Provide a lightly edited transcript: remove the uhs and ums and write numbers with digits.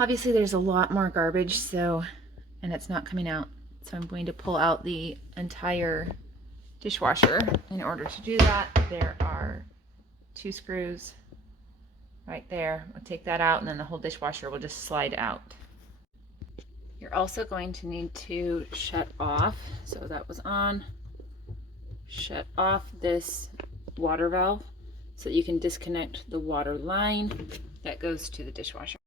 Obviously there's a lot more garbage, so, and it's not coming out. So I'm going to pull out the entire dishwasher. In order to do that, there are 2 screws right there. I'll take that out and then the whole dishwasher will just slide out. You're also going to need to shut off, so that was on, shut off this water valve so that you can disconnect the water line that goes to the dishwasher.